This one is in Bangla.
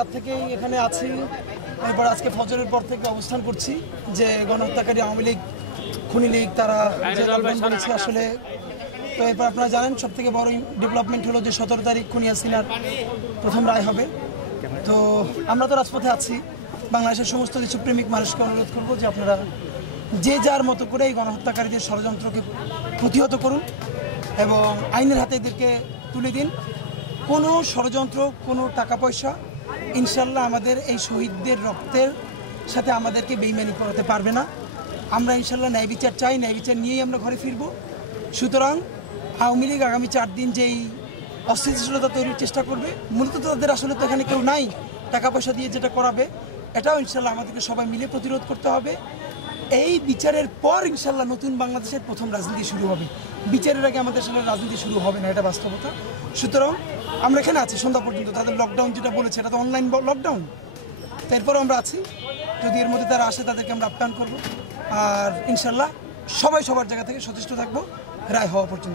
রাত থেকেই এখানে আছি। এরপর আজকে ফজরের পর থেকে অবস্থান করছি যে গণহত্যাকারী আওয়ামী লীগ, খুনি লীগ তারা যে লকডাউন করেছে আসলে। তো এরপর আপনারা জানেন সবথেকে বড় ডেভেলপমেন্ট হলো যে 17 তারিখ খুনি হাসিনার প্রথম রায় হবে। তো আমরা তো রাজপথে আছি। বাংলাদেশের সমস্ত দেশপ্রেমিক মানুষকে অনুরোধ করবো যে আপনারা যে যার মতো করে এই গণহত্যাকারীদের ষড়যন্ত্রকে প্রতিহত করুন এবং আইনের হাতে এদেরকে তুলে দিন। কোনো ষড়যন্ত্র, কোনো টাকা পয়সা ইনশাল্লাহ আমাদের এই শহীদদের রক্তের সাথে আমাদেরকে বেইমানি করাতে পারবে না। আমরা ইনশাল্লাহ ন্যায় বিচার চাই, ন্যায় বিচার নিয়েই আমরা ঘরে ফিরব। সুতরাং আওয়ামী লীগ আগামী 4 দিন যেই অস্থিতিশীলতা তৈরির চেষ্টা করবে, মূলত তাদের আসলে তো এখানে কেউ নাই টাকা পয়সা দিয়ে যেটা করাবে, এটাও ইনশাল্লাহ আমাদেরকে সবাই মিলে প্রতিরোধ করতে হবে। এই বিচারের পর ইনশাল্লাহ নতুন বাংলাদেশের প্রথম রাজনীতি শুরু হবে। বিচারের আগে আমাদের আসলে রাজনীতি শুরু হবে না, এটা বাস্তবতা। সুতরাং আমরা এখানে আছি সন্ধ্যা পর্যন্ত। তাদের লকডাউন যেটা বলেছে এটা তো অনলাইন লকডাউন, তারপরেও আমরা আছি। যদি এর মধ্যে তারা আসে তাদেরকে আমরা আপ্যায়ন করবো। আর ইনশাল্লাহ সবাই সবার জায়গা থেকে সচেষ্ট থাকবো রায় হওয়া পর্যন্ত।